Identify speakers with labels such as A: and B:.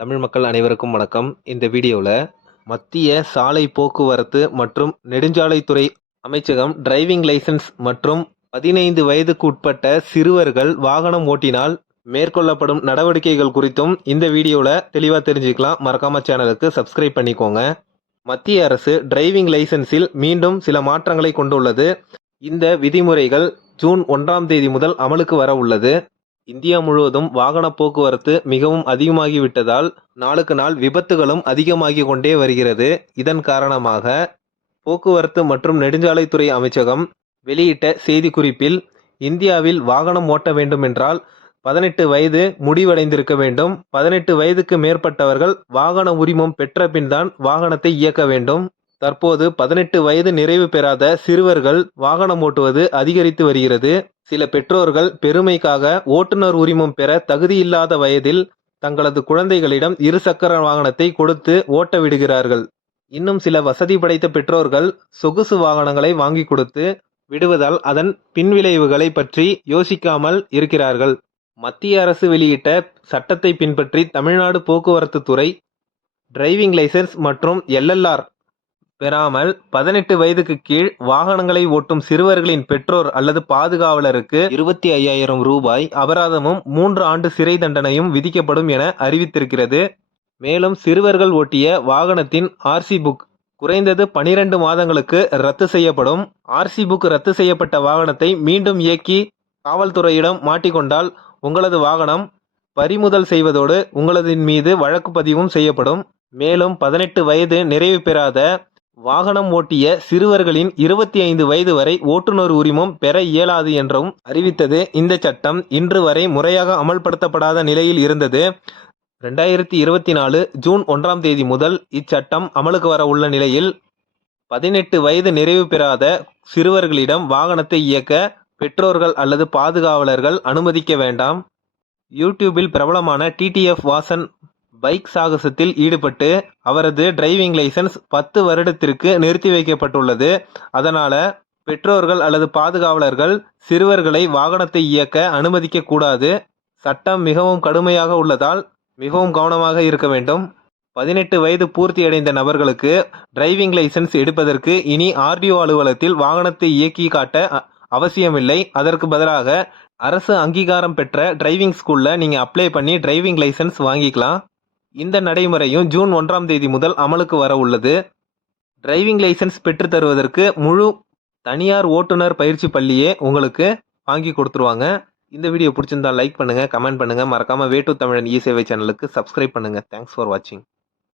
A: தமிழ் மக்கள் அனைவருக்கும் வணக்கம். இந்த வீடியோவில் மத்திய சாலை போக்குவரத்து மற்றும் நெடுஞ்சாலைத்துறை அமைச்சகம் டிரைவிங் லைசன்ஸ் மற்றும் பதினைந்து வயதுக்கு உட்பட்ட சிறுவர்கள் வாகனம் ஓட்டினால் மேற்கொள்ளப்படும் நடவடிக்கைகள் குறித்தும் இந்த வீடியோவில் தெளிவாக தெரிஞ்சுக்கலாம். மறக்காம சேனலுக்கு சப்ஸ்கிரைப் பண்ணிக்கோங்க. மத்திய அரசு டிரைவிங் லைசன்ஸில் மீண்டும் சில மாற்றங்களை கொண்டுள்ளது. இந்த விதிமுறைகள் ஜூன் ஒன்றாம் தேதி முதல் அமலுக்கு வர உள்ளது. இந்தியா முழுவதும் வாகன போக்குவரத்து மிகவும் அதிகமாகிவிட்டதால் நாளுக்கு நாள் விபத்துகளும் அதிகமாகி கொண்டே வருகிறது. இதன் காரணமாக போக்குவரத்து மற்றும் நெடுஞ்சாலைத்துறை அமைச்சகம் வெளியிட்ட செய்திக்குறிப்பில் இந்தியாவில் வாகனம் ஓட்ட வேண்டுமென்றால் பதினெட்டு வயது முடிவடைந்திருக்க வேண்டும். பதினெட்டு வயதுக்கு மேற்பட்டவர்கள் வாகன உரிமம் பெற்ற பின்தான் வாகனத்தை இயக்க வேண்டும். தற்போது பதினெட்டு வயது நிறைவு பெறாத சிறுவர்கள் வாகனம் ஓட்டுவது அதிகரித்து வருகிறது. சில பெற்றோர்கள் பெருமைக்காக ஓட்டுநர் உரிமம் பெற தகுதியில்லாத வயதில் தங்களது குழந்தைகளிடம் இருசக்கர வாகனத்தை கொடுத்து ஓட்ட விடுகிறார்கள். இன்னும் சில வசதி படைத்த பெற்றோர்கள் சொகுசு வாகனங்களை வாங்கி கொடுத்து விடுவதால் அதன் பின்விளைவுகளை பற்றி யோசிக்காமல் இருக்கிறார்கள். மத்திய அரசு வெளியிட்ட சட்டத்தை பின்பற்றி தமிழ்நாடு போக்குவரத்து துறை டிரைவிங் லைசென்ஸ் மற்றும் எல்எல்ஆர் பெறாமல் பதினெட்டு வயதுக்கு கீழ் வாகனங்களை ஓட்டும் சிறுவர்களின் பெற்றோர் அல்லது பாதுகாவலருக்கு இருபத்தி ஐயாயிரம் ரூபாய் அபராதமும் மூன்று ஆண்டு சிறை தண்டனையும் விதிக்கப்படும் என அறிவித்திருக்கிறது. மேலும் சிறுவர்கள் ஓட்டிய வாகனத்தின் ஆர்சி புக் குறைந்தது பனிரெண்டு மாதங்களுக்கு ரத்து செய்யப்படும். ஆர்சி புக் ரத்து செய்யப்பட்ட வாகனத்தை மீண்டும் இயக்கி காவல்துறையிடம் மாட்டிக்கொண்டால் உங்களது வாகனம் பறிமுதல் செய்வதோடு உங்களதின் மீது வழக்கு பதிவும் செய்யப்படும். மேலும் பதினெட்டு வயது நிறைவு பெறாத வாகனம் ஓட்டிய சிறுவர்களின் இருபத்தி ஐந்து வயது வரை ஓட்டுநர் உரிமம் பெற இயலாது என்றும் அறிவித்தது. இந்த சட்டம் இன்று வரை முறையாக அமல்படுத்தப்படாத நிலையில் இருந்தது. ரெண்டாயிரத்தி இருபத்தி நாலு ஜூன் ஒன்றாம் தேதி முதல் இச்சட்டம் அமலுக்கு வர உள்ள நிலையில் பதினெட்டு வயது நிறைவு பெறாத சிறுவர்களிடம் வாகனத்தை இயக்க பெற்றோர்கள் அல்லது பாதுகாவலர்கள் அனுமதிக்க வேண்டாம். யூடியூபில் பிரபலமான டிடிஎஃப் வாசன் பைக் சாகசத்தில் ஈடுபட்டு அவரது டிரைவிங் லைசன்ஸ் பத்து வருடத்திற்கு நிறுத்தி வைக்கப்பட்டுள்ளது. அதனால பெற்றோர்கள் அல்லது பாதுகாவலர்கள் சிறுவர்களை வாகனத்தை இயக்க அனுமதிக்க கூடாது. சட்டம் மிகவும் கடுமையாக உள்ளதால் மிகவும் கவனமாக இருக்க வேண்டும். பதினெட்டு வயது பூர்த்தியடைந்த நபர்களுக்கு டிரைவிங் லைசன்ஸ் எடுப்பதற்கு இனி ஆர்டிஓ அலுவலகத்தில் வாகனத்தை இயக்கி காட்ட அவசியமில்லை. அதற்கு பதிலாக அரசு அங்கீகாரம் பெற்ற டிரைவிங் ஸ்கூலில் நீங்கள் அப்ளை பண்ணி டிரைவிங் லைசென்ஸ் வாங்கிக்கலாம். இந்த நடைமுறையும் ஜூன் ஒன்றாம் தேதி முதல் அமலுக்கு வர உள்ளது. டிரைவிங் லைசன்ஸ் பெற்று தருவதற்கு முழு தனியார் ஓட்டுநர் பயிற்சி பள்ளியே உங்களுக்கு வாங்கி கொடுத்துருவாங்க. இந்த வீடியோ பிடிச்சிருந்தா லைக் பண்ணுங்க கமெண்ட் பண்ணுங்க. மறக்காமல் வே டு தமிழன் இ சேவை சேனலுக்கு சப்ஸ்கிரைப் பண்ணுங்க. தேங்க்ஸ் ஃபார் வாட்சிங்